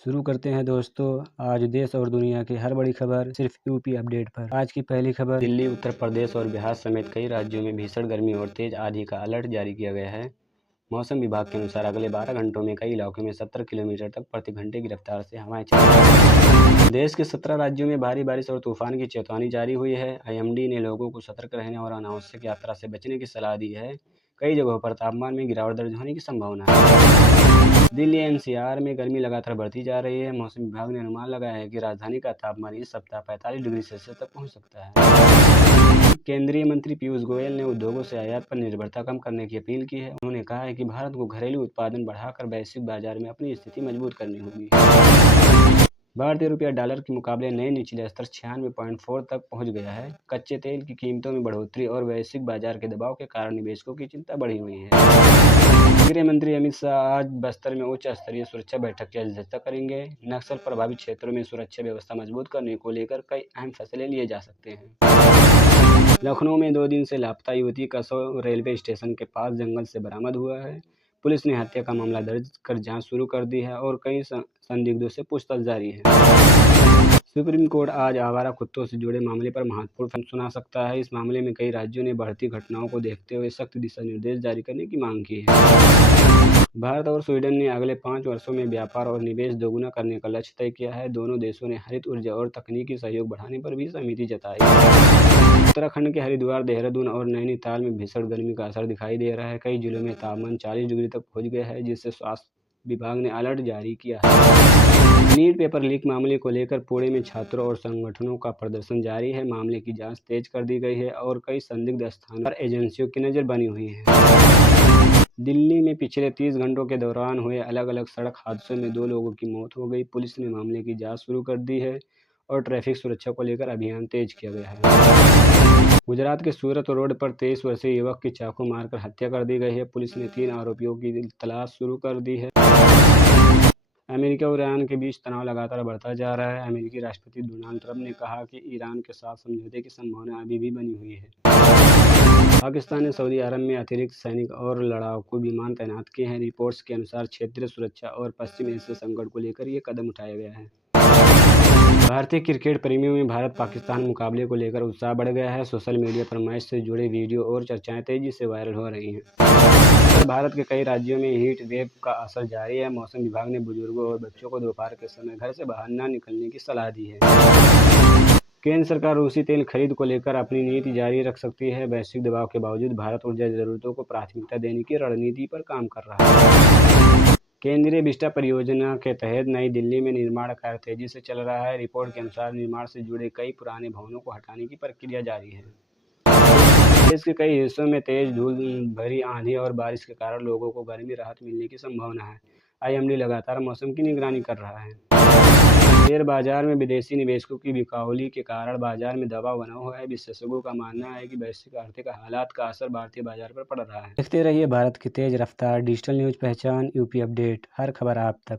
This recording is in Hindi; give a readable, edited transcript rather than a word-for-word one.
शुरू करते हैं दोस्तों। आज देश और दुनिया की हर बड़ी खबर सिर्फ यूपी अपडेट पर। आज की पहली खबर, दिल्ली, उत्तर प्रदेश और बिहार समेत कई राज्यों में भीषण गर्मी और तेज आंधी का अलर्ट जारी किया गया है। मौसम विभाग के अनुसार अगले 12 घंटों में कई इलाकों में 70 किलोमीटर तक प्रति घंटे की रफ्तार से हवाएं चलेंगी। देश के 17 राज्यों में भारी बारिश और तूफान की चेतावनी जारी हुई है। आईएमडी ने लोगों को सतर्क रहने और अनावश्यक यात्रा से बचने की सलाह दी है। कई जगहों पर तापमान में गिरावट दर्ज होने की संभावना है। दिल्ली एनसीआर में गर्मी लगातार बढ़ती जा रही है। मौसम विभाग ने अनुमान लगाया है कि राजधानी का तापमान इस सप्ताह 45 डिग्री सेल्सियस तक पहुंच सकता है। केंद्रीय मंत्री पीयूष गोयल ने उद्योगों से आयात पर निर्भरता कम करने की अपील की है। उन्होंने कहा है कि भारत को घरेलू उत्पादन बढ़ाकर वैश्विक बाजार में अपनी स्थिति मजबूत करनी होगी। भारतीय रुपया डॉलर के मुकाबले नए निचले स्तर 96.4 तक पहुंच गया है। कच्चे तेल की कीमतों में बढ़ोतरी और वैश्विक बाजार के दबाव के कारण निवेशकों की चिंता बढ़ी हुई है। गृह मंत्री अमित शाह आज बस्तर में उच्च स्तरीय सुरक्षा बैठक की अध्यक्षता करेंगे। नक्सल प्रभावित क्षेत्रों में सुरक्षा व्यवस्था मजबूत करने को लेकर कई अहम फैसले लिए जा सकते हैं। लखनऊ में 2 दिन से लापता युवती का शव रेलवे स्टेशन के पास जंगल से बरामद हुआ है। पुलिस ने हत्या का मामला दर्ज कर जांच शुरू कर दी है और कई संदिग्धों से पूछताछ जारी है। सुप्रीम कोर्ट आज आवारा कुत्तों से जुड़े मामले पर महत्वपूर्ण फैसला सुना सकता है। इस मामले में कई राज्यों ने बढ़ती घटनाओं को देखते हुए सख्त दिशा निर्देश जारी करने की मांग की है। भारत और स्वीडन ने अगले 5 वर्षों में व्यापार और निवेश दोगुना करने का लक्ष्य तय किया है। दोनों देशों ने हरित ऊर्जा और तकनीकी सहयोग बढ़ाने पर भी सहमति जताई है। उत्तराखंड के हरिद्वार, देहरादून और नैनीताल में भीषण गर्मी का असर दिखाई दे रहा है। कई जिलों में तापमान 40 डिग्री तक पहुंच गया है, जिससे स्वास्थ्य विभाग ने अलर्ट जारी किया है। नीट पेपर लीक मामले को लेकर पुणे में छात्रों और संगठनों का प्रदर्शन जारी है। मामले की जांच तेज कर दी गई है और कई संदिग्ध स्थानों पर एजेंसियों की नजर बनी हुई है। दिल्ली में पिछले 30 घंटों के दौरान हुए अलग अलग सड़क हादसों में 2 लोगों की मौत हो गई। पुलिस ने मामले की जांच शुरू कर दी है और ट्रैफिक सुरक्षा को लेकर अभियान तेज किया गया है। गुजरात के सूरत रोड पर 23 वर्षीय युवक की चाकू मारकर हत्या कर दी गई है। पुलिस ने 3 आरोपियों की तलाश शुरू कर दी है। अमेरिका और ईरान के बीच तनाव लगातार बढ़ता जा रहा है। अमेरिकी राष्ट्रपति डोनाल्ड ट्रंप ने कहा कि ईरान के साथ समझौते की संभावना अभी भी बनी हुई है। पाकिस्तान ने सऊदी अरब में अतिरिक्त सैनिक और लड़ाकू विमान तैनात किए हैं। रिपोर्ट्स के अनुसार क्षेत्रीय सुरक्षा और पश्चिम एशिया संकट को लेकर ये कदम उठाया गया है। भारतीय क्रिकेट प्रेमियों में भारत पाकिस्तान मुकाबले को लेकर उत्साह बढ़ गया है। सोशल मीडिया पर मैच से जुड़े वीडियो और चर्चाएं तेजी से वायरल हो रही हैं। भारत के कई राज्यों में हीट वेव का असर जारी है। मौसम विभाग ने बुजुर्गों और बच्चों को दोपहर के समय घर से बाहर न निकलने की सलाह दी है। केंद्र सरकार रूसी तेल खरीद को लेकर अपनी नीति जारी रख सकती है। वैश्विक दबाव के बावजूद भारत ऊर्जा जरूरतों को प्राथमिकता देने की रणनीति पर काम कर रहा है। केंद्रीय विस्टा परियोजना के तहत नई दिल्ली में निर्माण कार्य तेजी से चल रहा है। रिपोर्ट के अनुसार निर्माण से जुड़े कई पुराने भवनों को हटाने की प्रक्रिया जारी है। देश के कई हिस्सों में तेज धूल भरी आंधी और बारिश के कारण लोगों को गर्मी राहत मिलने की संभावना है। आईएमडी लगातार मौसम की निगरानी कर रहा है। शेयर बाजार में विदेशी निवेशकों की बिकावली के कारण बाजार में दबाव बना हुआ है। विशेषज्ञों का मानना है कि वैश्विक आर्थिक हालात का असर भारतीय बाजार पर पड़ रहा है। देखते रहिए भारत की तेज रफ्तार डिजिटल न्यूज पहचान यूपी अपडेट, हर खबर आप तक।